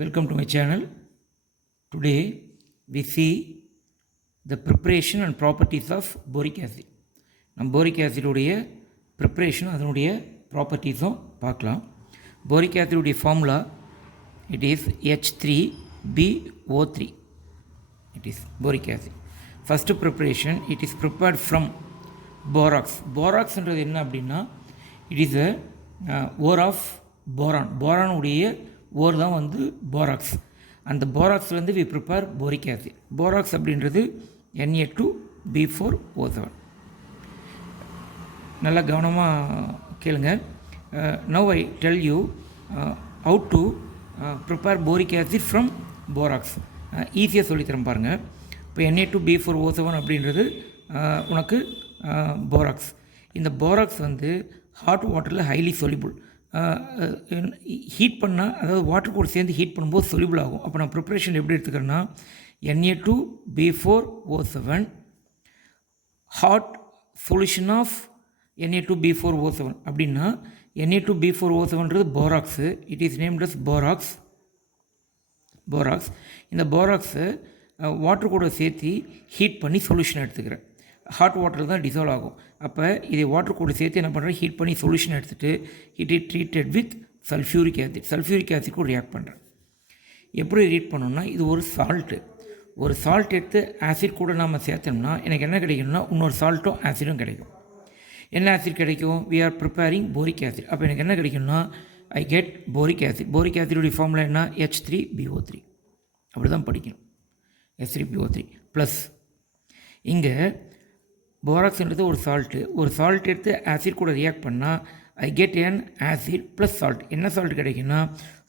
Welcome to my channel. Today we see the preparation and properties of boric acid. நம்ம boric acid உடைய preparation அதனுடைய ப்ராப்பர்ட்டிஸும் பார்க்கலாம். boric acid உடைய formula it is H3BO3. It is boric acid. First preparation it is prepared from borax. borax என்றது என்ன அப்படின்னா it is a ore of boron. boron உடைய ஓர் தான் வந்து போராக்ஸ். அந்த போராக்ஸ்லேருந்து we prepare boric acid. Borax அப்படின்றது Na2B4O7. நல்லா கவனமாக கேளுங்க. Now I tell you how to prepare boric acid from borax. ஈஸியாக சொல்லித்தரேன் பாருங்கள். இப்போ Na2B4O7 அப்படின்றது உனக்கு போராக்ஸ். இந்த போராக்ஸ் வந்து ஹாட் வாட்டரில் ஹைலி சொலிபிள். ஹீட் பண்ணால், அதாவது வாட்டர் கூட சேர்ந்து ஹீட் பண்ணும்போது சொலிபிள் ஆகும். அப்போ நான் ப்ரிப்ரேஷன் எப்படி எடுத்துக்கிறேன்னா Na2B4O7 hot solution of Na2B4O7 அப்படின்னா Na2B4O7ன்றது borax. It is named as borax. இந்த போராக்ஸை வாட்டர் கூட சேர்த்து ஹீட் பண்ணி சொல்யூஷன் எடுத்துக்கிறேன். ஹாட் வாட்டர் தான் டிசால்வ் ஆகும். அப்போ இதை வாட்டர் கூட சேர்த்து என்ன பண்ணுறேன், ஹீட் பண்ணி சொல்யூஷன் எடுத்துகிட்டு it is treated with sulphuric acid. Sulphuric acid கூட ரியாக்ட் பண்ணுறேன். எப்படி ரீட் பண்ணோம்னா, இது ஒரு சால்ட்டு. ஒரு சால்ட் எடுத்து ஆசிட் கூட நாம் சேர்த்தோம்னா எனக்கு என்ன கிடைக்கும்னா இன்னொரு சால்ட்டும் ஆசிடும் கிடைக்கும். என்ன ஆசிட் கிடைக்கும்? We are preparing boric acid. அப்போ எனக்கு என்ன கிடைக்கும்னா I get boric acid. Boric ஆசிடுடைய ஃபார்முலா என்ன? H3BO3. அப்படி தான் படிக்கணும். H3BO3 ப்ளஸ் இங்கே போராக்ஸ்ன்றது ஒரு சால்ட்டு. ஒரு சால்ட் எடுத்து ஆசிட் கூட ரியாக்ட் பண்ணால் I get an acid plus salt. என்ன சால்ட் கிடைக்குன்னா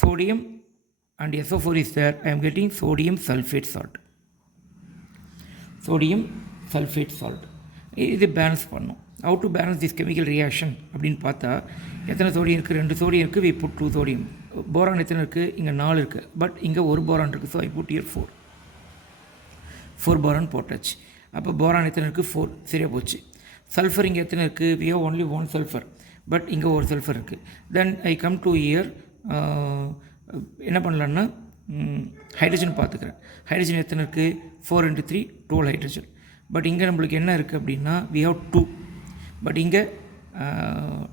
sodium and SO4 is there. I am getting sodium sulfate salt. Sodium sulphate salt. இது பேலன்ஸ் பண்ணும். how to balance this chemical reaction அப்படின்னு பார்த்தா எத்தனை சோடியம் இருக்குது? 2 சோடியம் இருக்குது. we put 2 sodium. போரான் எத்தனை இருக்குது? இங்கே 4 இருக்குது. பட் இங்கே ஒரு போரான் இருக்குது. So I put here 4 boron போட்டாச்சு. அப்போ போரான் எத்தனை இருக்குது? 4. சரியாக போச்சு. சல்ஃபர் இங்கே எத்தனை இருக்குது? we have only 1 sulphur. But இங்கே ஒரு சல்ஃபர் இருக்குது. தென் ஐ கம் டு இயர் என்ன பண்ணலான்னா ஹைட்ரஜன் பார்த்துக்கிறேன். ஹைட்ரஜன் எத்தனை இருக்குது? 4 × 3 12 ஹைட்ரஜன். பட் இங்கே நம்மளுக்கு என்ன இருக்குது அப்படின்னா we have 2. பட் இங்கே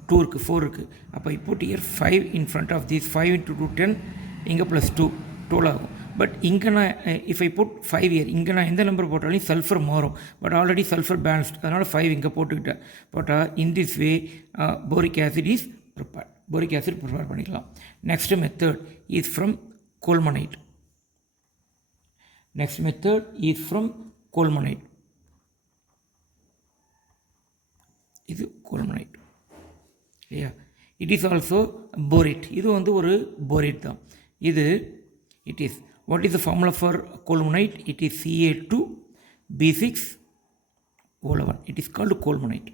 2 இருக்குது, 4 இருக்குது. அப்போ I put here 5 in front of this. 5 × 2 10. இங்கே ப்ளஸ் 2 12 ஆகும். பட் இங்கே நான் இஃப் ஐ புட் 5 இயர், இங்கே நான் எந்த நம்பர் போட்டாலும் சல்ஃபர் மாறும். பட் ஆல்ரெடி சல்ஃபர் பேலன்ஸ்ட், அதனால் 5 இங்கே போட்டுக்கிட்டேன். போட்டால் in this way boric acid is prepare. Boric acid prepare பண்ணிக்கலாம். Next method is from colemanite. இது கோல்மனைட் இல்லையா? It is also borate. இது வந்து ஒரு போரேட் தான். இது it is what is the formula for colemanite? It is Ca2B6O11. it is called colemanite.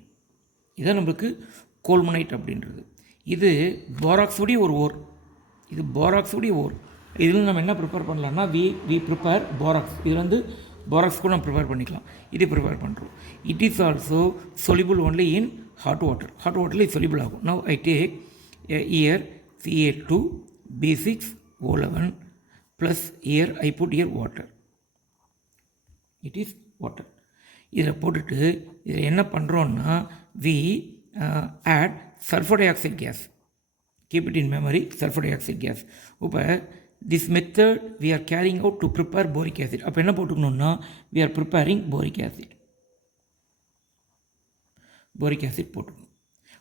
இதான் நம்மளுக்கு கோல்மனைட் அப்படின்றது. இது போராக்ஸுடைய ஒரு ஓர். இதில் நம்ம என்ன ப்ரிப்பேர் பண்ணலாம்னா வி ப்ரிப்பேர் போராக்ஸ். இதில் வந்து போராக்ஸ் கூட நம்ம ப்ரிப்பேர் பண்ணிக்கலாம். இது ப்ரிப்பேர் பண்ணுறோம். It is also soluble only in hot water. Hot வாட்டரில் சொலிபிள் ஆகும். Now I take here Ca2B6O11 plus here I put here water. It is water. இதில் போட்டுட்டு இதில் என்ன பண்ணுறோன்னா we add sulphur dioxide gas. Keep it in memory, sulphur dioxide gas. இப்போ this method we are carrying out to prepare boric acid. அப்போ என்ன போட்டுக்கணுன்னா we are preparing boric acid போட்டுக்கணும்.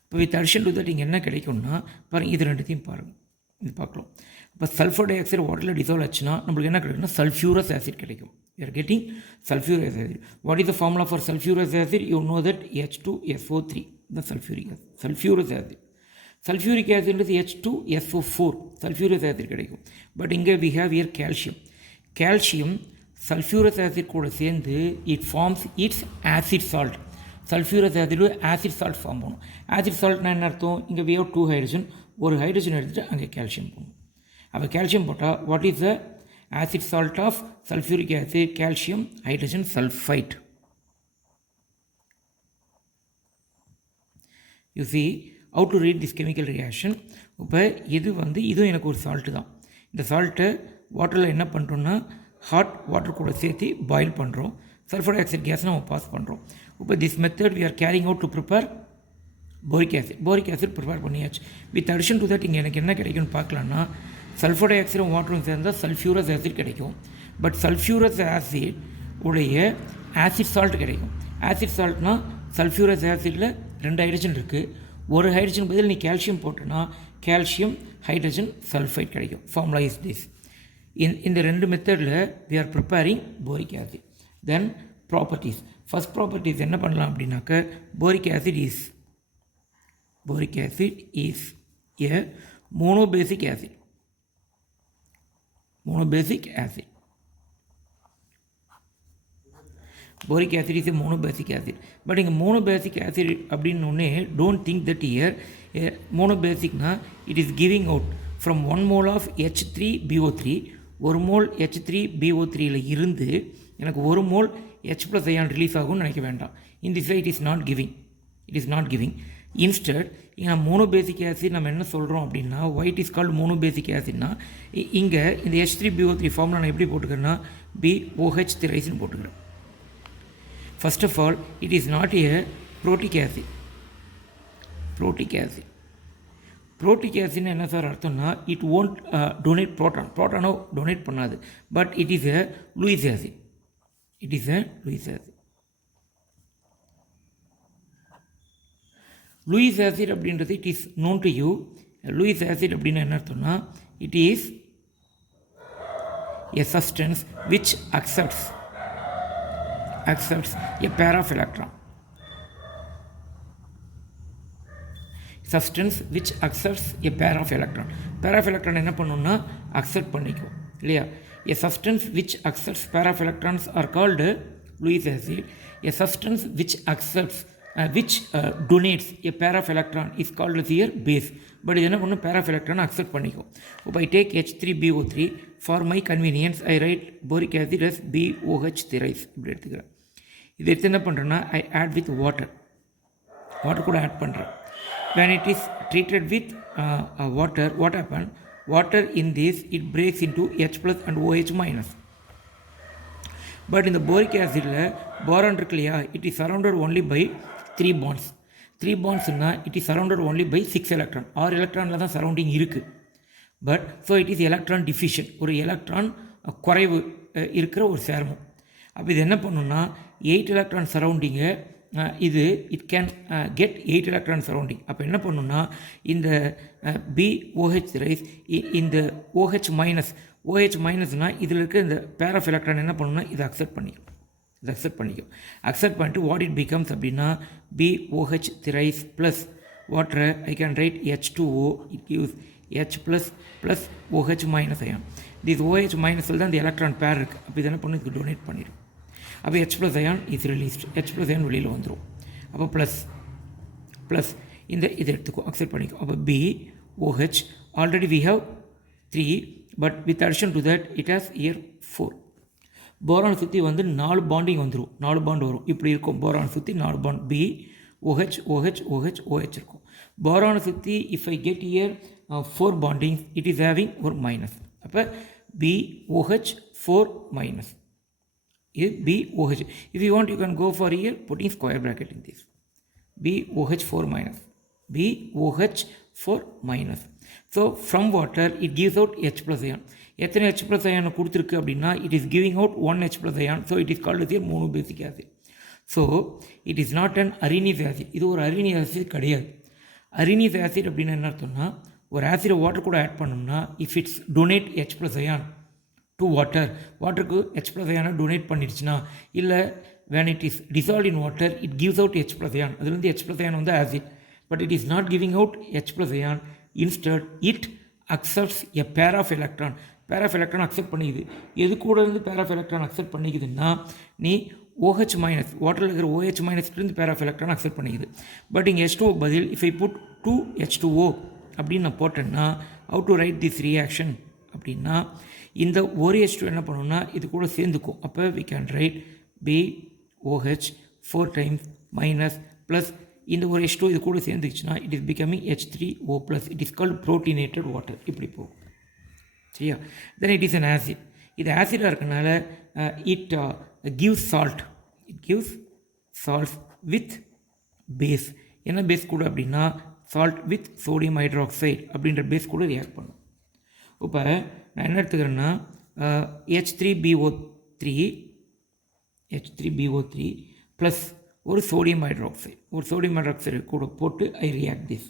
இப்போ வித் அடிஷன் டு தட் இங்கே என்ன கிடைக்கும்னா பாருங்கள், இது ரெண்டுத்தையும் பாருங்கள், இது பார்க்கலாம். இப்போ சல்ஃபர் டை ஆக்சைடு வாட்டரில் டிசால்வ் ஆச்சுன்னா நம்மளுக்கு என்ன கிடைக்கும்னா சல்ஃபியூரஸ் ஆசிட் கிடைக்கும். we are getting sulfurous acid. what is the formula for sulfurous acid? you know that H2SO3, the sulfurous acid. sulfuric acid is H2SO4, sulfurous acid கிடைக்கும். But இங்கே we have here calcium sulfurous acid கூட சேர்ந்து it forms its acid salt. sulfurous acid acid salt form பண்ணும். acid saltனா என்ன அர்த்தம்? இங்கே we have 2 hydrogen. ஒரு ஹைட்ரஜன் எடுத்துகிட்டு அங்கே கால்சியம் போடணும். அப்போ கால்சியம் போட்டால் what is the acid salt of sulphuric acid? Calcium hydrogen sulphite. You see how to read this chemical reaction. இப்போ இது வந்து இதுவும் எனக்கு ஒரு சால்ட்டு தான். இந்த சால்ட்டை வாட்டரில் என்ன பண்ணுறோன்னா ஹாட் வாட்டர் கூட சேர்த்து பாயில் பண்ணுறோம். சல்ஃபர் டை ஆக்சைடு கேஸ் நம்ம பாஸ் பண்ணுறோம். இப்போ this method we are carrying out to prepare boric acid prepare பண்ணியாச்சு. வித் அடிஷன் டு தட் இங்கே எனக்கு என்ன கிடைக்கும்னு பார்க்கலான்னா சல்ஃபர் டை ஆக்சைடும் வாட்டரும் சேர்ந்தால் சல்ஃபியூரஸ் ஆசிட் கிடைக்கும். பட் சல்ஃபியூரஸ் ஆசிட் உடைய ஆசிட் சால்ட் கிடைக்கும். ஆசிட் சால்ட்னால் சல்ஃபியூரஸ் ஆசிடில் 2 ஹைட்ரஜன் இருக்குது. ஒரு ஹைட்ரஜன் பதில் நீ கால்சியம் போட்டோன்னா கால்சியம் ஹைட்ரஜன் சல்ஃபைட் கிடைக்கும். Formula is this. இந்த 2 மெத்தடில் we are preparing boric acid. Then properties. First properties என்ன பண்ணலாம் அப்படின்னாக்க boric acid is a monobasic acid. Boric acid is a monobasic acid. But in monobasic acid அப்படின்னே don't think that here monobasic na it is giving out from 1 mole of H3BO3. 1 mole H3BO3 ல இருந்து எனக்கு 1 mole H plus ion release ஆகும்னு நினைக்க வேண்டாம். In this way it is not giving. Instead இங்கே monobasic acid நம்ம என்ன சொல்கிறோம் அப்படின்னா ஒயிட் இஸ் கால்டு மோனோபேசிக் ஆசிட்னா இங்கே இந்த H3BO3 ஃபார்முலா நான் எப்படி போட்டுக்கிறேன்னா BOH திரைஸ்னு போட்டுக்கிறேன். First of all it is not a protic acid. Protic ஆசிட்னு என்ன சார் அர்த்தம்னா இட் ஓன்ட் டொனேட் ப்ரோட்டானோ டொனேட் பண்ணாது. But it is a Lewis acid. Lewis acid அப்படின்றது it is known to you. Lewis acid அப்படின்னு என்ன அர்த்தம்னா it is a substance which accepts a pair of electron. pair of electron என்ன பண்ணுன்னா accept பண்ணிக்கும் இல்லையா. a substance which accepts pair of electrons are called Lewis acid. a substance which donates a pair of electron is called as here base. But இது என்ன பண்ணும் pair of electron accept பண்ணிக்கும். If I take H3BO3 for my convenience I write boric acid as BOH thrice இப்படி எடுத்துக்கிறேன். இது எடுத்து என்ன பண்ணுறேன்னா I add with water கூட ஆட் பண்ணுறேன். When it is treated with water, what happen? Water in this it breaks into H plus and OH minus. But in the boric acid boron இருக்கு இல்லையா it is surrounded only by 3 bonds. 3 bondsனா it is surrounded only by 6 electron. 6 electronல தான் surrounding இருக்குது. But so it is electron deficient. ஒரு electron குறைவு இருக்கிற ஒரு சேர்மம். அப்போ இது என்ன பண்ணுன்னா 8 எலக்ட்ரான் சரௌண்டிங்கை it can get 8 electron surrounding. அப்போ என்ன பண்ணுன்னா இந்த BOH ரைஸ் இந்த OH மைனஸ்னால் இதில் இருக்க இந்த பேர் ஆஃப் எலக்ட்ரான் என்ன பண்ணுன்னா இதை அக்செப்ட் பண்ணிக்கும். அக்செப்ட் பண்ணிட்டு வாட் இட் பிகம்ஸ் அப்படின்னா BOH thrice ப்ளஸ் வாட்டரை I can write H2O. It gives H plus OH minus ion. This OH மைனஸில் தான் இந்த எலக்ட்ரான் பேர் இருக்குது. அப்போ இதெல்லாம் பண்ணி இதுக்கு டொனேட் பண்ணிடும். அப்போ H plus ion is released. H plus ion வெளியில் வந்துடும். அப்போ ப்ளஸ் இந்த இதை எடுத்துக்கோ அக்செப்ட் பண்ணிக்கும். அப்போ BOH already we have 3 but with addition to that it has here 4. Boron சுற்றி வந்து 4 பாண்டிங் வந்துடும். 4 பாண்ட் வரும். இப்படி இருக்கும் போரான் சுற்றி 4 பாண்ட் BOH இருக்கும். போரானை சுற்றி if I get here 4 bonding it is having ஒரு மைனஸ். அப்போ BOH 4 மைனஸ். இது BOH. If you want you can go for here putting square bracket in this. BOH 4 minus. BOH 4 minus. So from water it gives out H plus ion. எத்தனை H plus ion கொடுத்துருக்கு அப்படின்னா it is giving out 1 H plus ion. So it is called as a monobasic acid. So it is not an Arrhenius acid. இது ஒரு Arrhenius acid கிடையாது. Arrhenius acid அப்படின்னு என்ன அர்த்தம்னா ஒரு ஆசிடை வாட்டர் கூட ஆட் பண்ணோம்னா if it's donate H plus ion to வாட்டருக்கு H plus ion டொனேட் பண்ணிடுச்சுன்னா இல்லை when it is dissolved in water it gives out H plus ion. அதுலேருந்து H plus ion வந்து acid. But it is not giving out H plus ion. Instead it accepts a pair of electron. pair of electron accept பண்ணிக்குது. எது கூட இருந்து pair of electron accept பண்ணிக்குதுன்னா நீ OH minus வாட்டரில் இருக்கிற OH மைனஸ்லேருந்து pair of electron accept பண்ணிக்குது. But இங்கே H2O பதில் if I put 2H2O அப்படின்னு நான் போட்டேன்னா how to write this reaction அப்படின்னா இந்த ஒரு H2 என்ன பண்ணணும்னா இது கூட சேர்ந்துக்கும். அப்போ we can write BOH 4 times minus plus இந்த ஒரு H2 இது கூட சேர்ந்துச்சுன்னா it is becoming H3O plus. it is called protonated water. இப்படி போகும். சரியா? Then it is an acid. இது ஆசிடாக இருக்கனால it gives salt. It gives salt with base. என்ன பேஸ் கூட அப்படின்னா சால்ட் வித் சோடியம் ஹைட்ராக்சைடு அப்படின்ற பேஸ் கூட ரியாக்ட் பண்ணும். இப்போ நான் என்ன எடுத்துக்கிறேன்னா H3BO3 ப்ளஸ் ஒரு சோடியம் ஹைட்ராக்சைடு கூட போட்டு ஐ react this.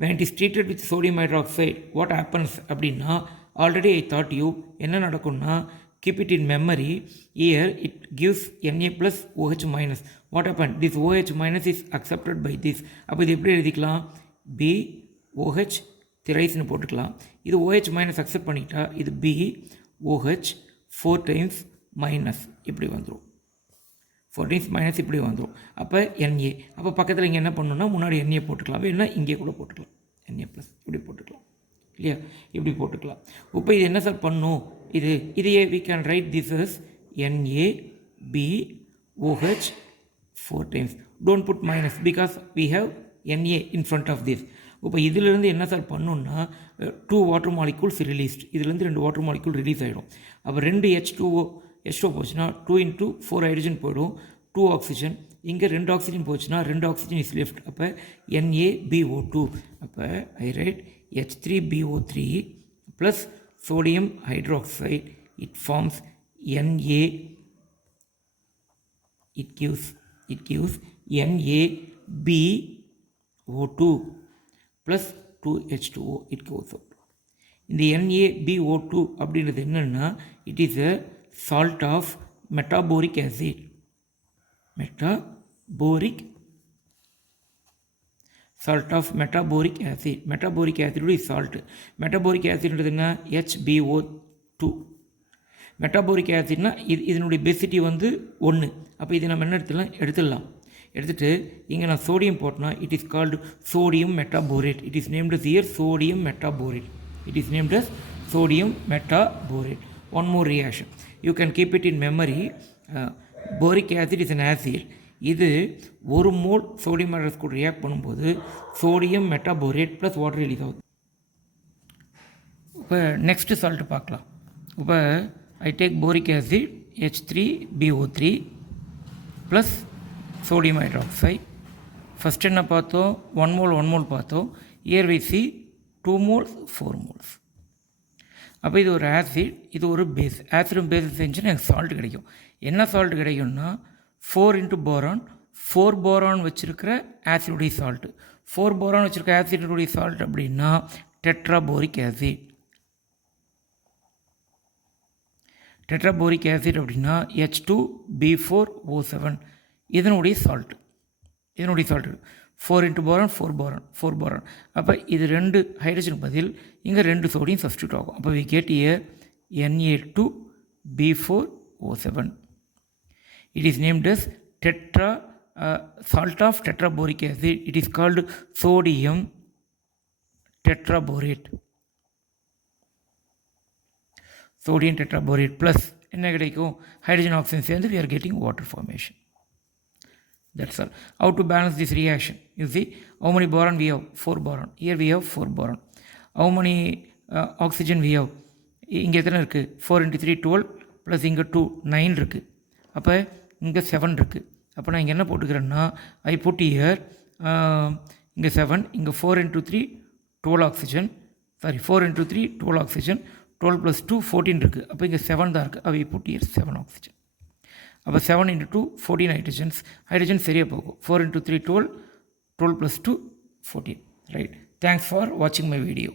when it is treated with sodium hydroxide what happens அப்படின்னா already I thought you என்ன நடக்கும்னா keep it in memory. Here it gives Na plus OH minus. What happened? This OH minus is accepted by this. அப்போ இது எப்படி எழுதிக்கலாம்? BOH திரைஸ்னு போட்டுக்கலாம். இது OH minus accept பண்ணிட்டா இது BOH 4 times minus இப்படி வந்துடும். 4 times minus இப்படி வந்துடும். அப்போ Na. அப்போ பக்கத்தில் இங்கே என்ன பண்ணணும்னா முன்னாடி Na போட்டுக்கலாம், இல்லைன்னா இங்கே கூட போட்டுக்கலாம். Na plus இப்படி போட்டுக்கலாம் இல்லையா? இப்படி போட்டுக்கலாம். இப்போ இது என்ன சார் பண்ணும்? இதையே we can write this as NaBOH 4 times. Don't put minus because we have Na in front of this. இப்போ இதிலிருந்து என்ன சார் பண்ணணும்னா 2 வாட்டர் மாலிகூல்ஸ் ரிலீஸ்ட். இதிலேருந்து 2 வாட்டர் மாலிகூல் ரிலீஸ் ஆகிடும். அப்போ 2 H2O போச்சுன்னா 2 into 4 ஹைட்ரஜன் போயிடும், 2 ஆக்சிஜன். இங்கே 2 ஆக்சிஜன் போச்சுன்னா 2 ஆக்சிஜன் இஸ் லெஃப்ட். அப்போ NaBO2. அப்போ ஐ right H3BO3 plus sodium hydroxide, it forms Na. It gives NaBO2 plus 2H2O. It goes out. இந்த NaBO2 அப்படின்றது என்னன்னா it is a salt of metaboric acid. Salt of metaboric acid. Metaboric acid is salt. Metaboric acid என்ன? HBO2. மெட்டாபோரிக் ஆசிட்னா இதனுடைய பெசிட்டி வந்து 1. அப்போ இது நம்ம என்ன எடுத்துட்டு இங்கே நான் சோடியம் போட்டோன்னா it is called sodium metaborate. It is named here sodium metaborate. One more reaction. You can keep it in memory. Boric acid is an acid. இது 1 மோல் சோடியம் ஹைட்ராக்சைடு கூட ரியாக்ட் பண்ணும்போது sodium metaborate plus water release ஆகுது. இப்போ next salt பார்க்கலாம். இப்போ I take boric acid H3BO3 plus sodium hydroxide. First என்ன பார்த்தோம்? 1 mole பார்த்தோம். Here we see 2 moles 4 moles. அப்போ இது ஒரு ஆசிட், இது ஒரு பேஸ். ஆசிடும் பேஸ் செஞ்சுன்னா எனக்கு சால்ட் கிடைக்கும். என்ன சால்ட் கிடைக்கும்னா 4 into boron. 4 boron வச்சுருக்கிற ஆசிடுடைய சால்ட்டு. 4 boron வச்சுருக்க ஆசிடுடைய சால்ட் அப்படின்னா டெட்ராபோரிக் ஆசிட். டெட்ராபோரிக் ஆசிட் அப்படின்னா H2B4O7 இதனுடைய சால்ட்டு. 4 into boron 4 boron. அப்போ இது 2 ஹைட்ரஜன் பதில் இங்கே 2 சோடியம் சப்ஸ்டியூட் ஆகும். அப்போ we get here Na2B4O7. It is named as salt of tetraboric acid. It is called sodium tetraborate. Plus என்ன கிடைக்கும்? ஹைட்ரஜன் ஆக்சிஜன் சேர்ந்து we are getting water formation. That's all. How to balance this reaction? You see, how many boron we have? 4 boron. Here we have 4 boron. How many oxygen we have? இங்கே எத்தனை இருக்குது? 4 into 3 12 plus இங்கே 2 9 இருக்குது. அப்போ இங்கே 7 இருக்குது. அப்போ நான் இங்கே என்ன போட்டுக்கிறேன்னா ஐ புட் இயர் இங்கே 7, இங்கே 4 into 3 12 ஆக்சிஜன். 4 into 3 12 oxygen. 12 + 2 14 இருக்குது. அப்போ இங்கே 7 தான் இருக்குது. அவை புட் இயர் 7 ஆக்சிஜன். அப்போ 7 into 2 14 ஹைட்ரஜன் சரியாக போகும். 4 into 3 12 + 2 14. ரைட். தேங்க்ஸ் ஃபார் வாட்சிங் மை வீடியோ.